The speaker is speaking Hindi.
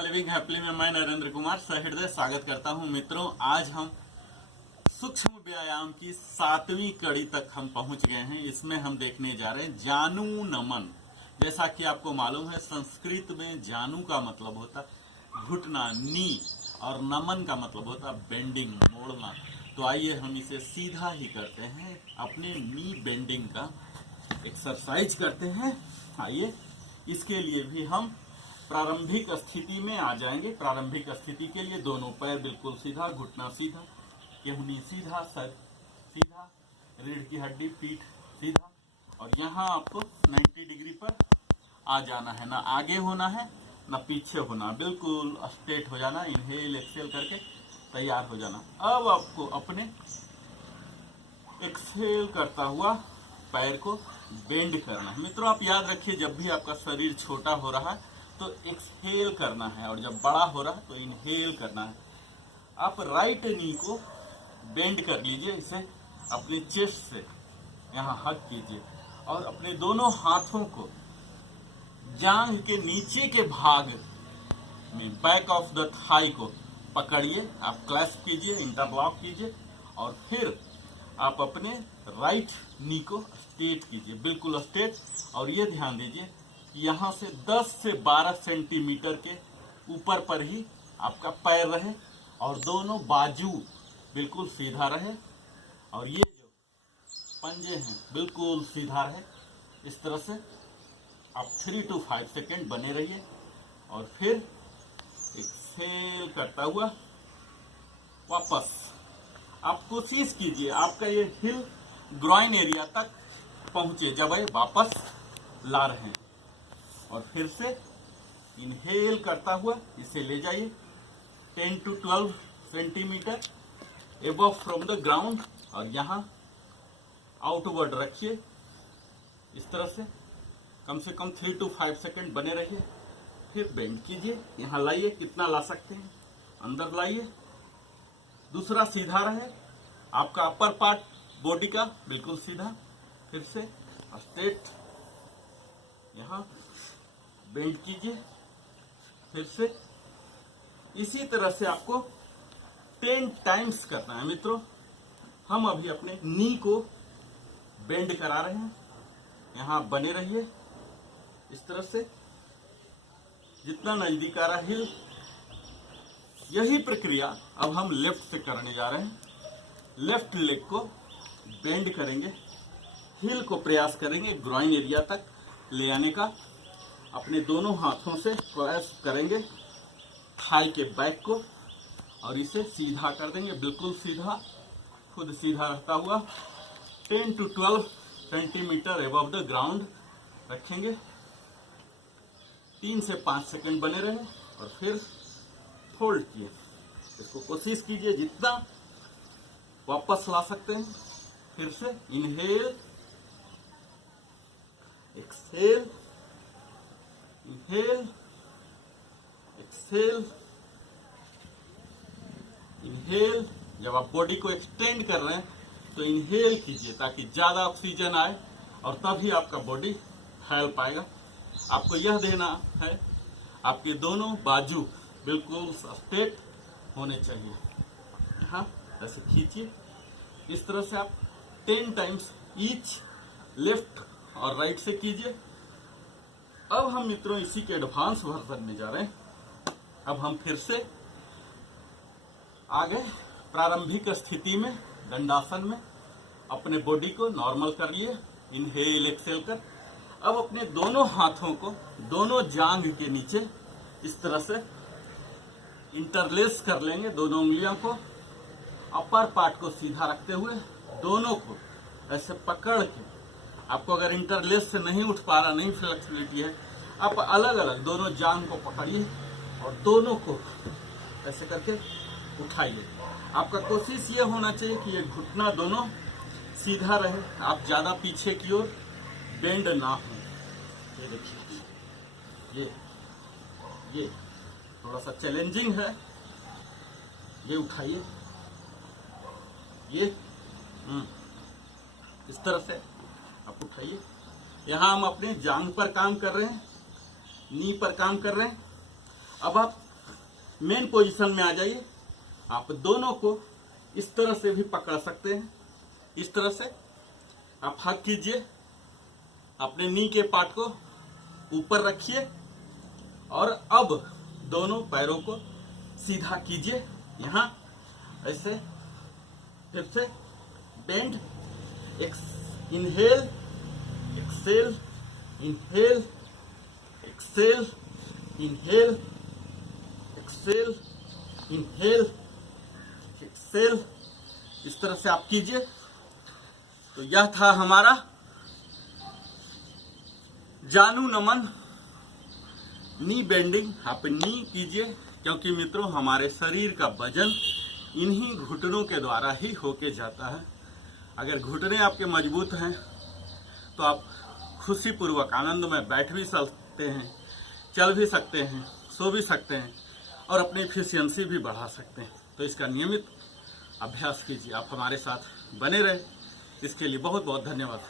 लिविंग हैप्पीली में मैं नरेंद्र कुमार सहृदय स्वागत करता हूं। मित्रों, आज हम सूक्ष्म व्यायाम की 7वीं कड़ी तक हम पहुंच गए हैं। इसमें हम देखने जा रहे हैं जानू नमन। जैसा कि आपको मालूम है, संस्कृत में जानू का मतलब होता घुटना, नी, और नमन का मतलब होता बेंडिंग, मोड़ना। तो आइए हम इसे सीधा ही करते हैं, अपने नी बेंडिंग का एक्सरसाइज करते हैं। आइए, इसके लिए भी हम प्रारंभिक स्थिति में आ जाएंगे। प्रारंभिक स्थिति के लिए दोनों पैर बिल्कुल सीधा, घुटना सीधा, केहनी सीधा, सर सीधा, रीढ़ की हड्डी, पीठ सीधा, और यहाँ आपको 90 डिग्री पर आ जाना है। ना आगे होना है ना पीछे होना, बिल्कुल स्ट्रेट हो जाना। इनहेल एक्सेल करके तैयार हो जाना। अब आपको अपने एक्सेल करता हुआ पैर को बेंड करना है। मित्रों, आप याद रखिए, जब भी आपका शरीर छोटा हो रहा है तो एक्सहेल करना है, और जब बड़ा हो रहा है तो इनहेल करना है। आप राइट नी को बेंड कर लीजिए, इसे अपने चेस्ट से यहाँ हक कीजिए, और अपने दोनों हाथों को जांघ के नीचे के भाग में, बैक ऑफ द थाई को पकड़िए। आप क्लैस्प कीजिए, इंटरलॉक कीजिए, और फिर आप अपने राइट नी को स्ट्रेट कीजिए, बिल्कुल स्ट्रेट। और ये ध्यान दीजिए कि यहाँ से 10 से 12 सेंटीमीटर के ऊपर पर ही आपका पैर रहे, और दोनों बाजू बिल्कुल सीधा रहे, और ये जो पंजे हैं बिल्कुल सीधा रहे। इस तरह से आप 3 to 5 सेकेंड बने रहिए, और फिर एक्सेल करता हुआ वापस आप कोशिश कीजिए आपका ये हिल ग्रॉइन एरिया तक पहुंचे जब ये वापस ला रहे हैं। और फिर से इनहेल करता हुआ इसे ले जाइए 10 to 12 centimetre above from the ground, और यहाँ आउटवर्ड रखिए। इस तरह से कम 3 to 5 सेकेंड बने रहिए। फिर बेंड कीजिए, यहाँ लाइए, कितना ला सकते हैं अंदर लाइए। दूसरा सीधा रहे, आपका अपर पार्ट बॉडी का बिल्कुल सीधा। फिर से स्ट्रेट, यहाँ बेंड कीजिए। फिर से इसी तरह से आपको 10 टाइम्स करना है। मित्रों, हम अभी अपने नी को बेंड करा रहे हैं। यहाँ बने रहिए इस तरह से, जितना नजदीक आ रहा हिल। यही प्रक्रिया अब हम लेफ्ट से करने जा रहे हैं। लेफ्ट लेग को बेंड करेंगे, हिल को प्रयास करेंगे ग्रॉइन एरिया तक ले आने का। अपने दोनों हाथों से क्लैस्प करेंगे थाई के बैक को, और इसे सीधा कर देंगे, बिल्कुल सीधा, खुद सीधा रहता हुआ 10 to 12 centimetre above the ground रखेंगे। 3 से 5 सेकेंड बने रहे, और फिर फोल्ड किए। इसको कोशिश कीजिए जितना वापस ला सकते हैं। फिर से inhale, exhale, inhale, exhale, inhale. जब आप बॉडी को एक्सटेंड कर रहे हैं तो इनहेल कीजिए ताकि ज्यादा ऑक्सीजन आए, और तभी आपका बॉडी फैल पाएगा। आपको यह देना है, आपके दोनों बाजू बिल्कुल स्ट्रेट होने चाहिए। हाँ, ऐसे खींचिए। इस तरह से आप 10 टाइम्स ईच लेफ्ट और राइट से कीजिए। अब हम मित्रों इसी के एडवांस वर्जन में जा रहे हैं। अब हम फिर से आ गए प्रारंभिक स्थिति में, दंडासन में। अपने बॉडी को नॉर्मल कर लिए, इनहेल एक्सेल कर। अब अपने दोनों हाथों को दोनों जांघ के नीचे इस तरह से इंटरलेस कर लेंगे, दोनों उंगलियों को। अपर पार्ट को सीधा रखते हुए दोनों को ऐसे पकड़ के, आपको अगर इंटरलेस से नहीं उठ पा रहा, नहीं फ्लेक्सिबिलिटी है, आप अलग अलग दोनों जांघ को पकड़िए और दोनों को ऐसे करके उठाइए। आपका कोशिश ये होना चाहिए कि ये घुटना दोनों सीधा रहे, आप ज्यादा पीछे की ओर बेंड ना हो। ये देखिए, ये थोड़ा सा चैलेंजिंग है। ये उठाइए, ये इस तरह से आप उठाइए। यहाँ हम अपने जांघ पर काम कर रहे हैं, नी पर काम कर रहे हैं। अब आप मेन पोजीशन में आ जाइए। आप दोनों को इस तरह से भी पकड़ सकते हैं, इस तरह से आप हक कीजिए, अपने नी के पार्ट को ऊपर रखिए और अब दोनों पैरों को सीधा कीजिए। यहाँ ऐसे फिर से bend, inhale exhale, inhale exhale, inhale exhale, inhale exhale, इस तरह से आप कीजिए। तो यह था हमारा जानू नमन नी बेंडिंग। आप नी कीजिए, क्योंकि मित्रों हमारे शरीर का वजन इन्हीं घुटनों के द्वारा ही होके जाता है। अगर घुटने आपके मजबूत हैं तो आप खुशी पूर्वक आनंद में बैठ भी सकते हैं, चल भी सकते हैं, सो भी सकते हैं और अपनी एफिशिएंसी भी बढ़ा सकते हैं। तो इसका नियमित अभ्यास कीजिए। आप हमारे साथ बने रहे, इसके लिए बहुत बहुत धन्यवाद।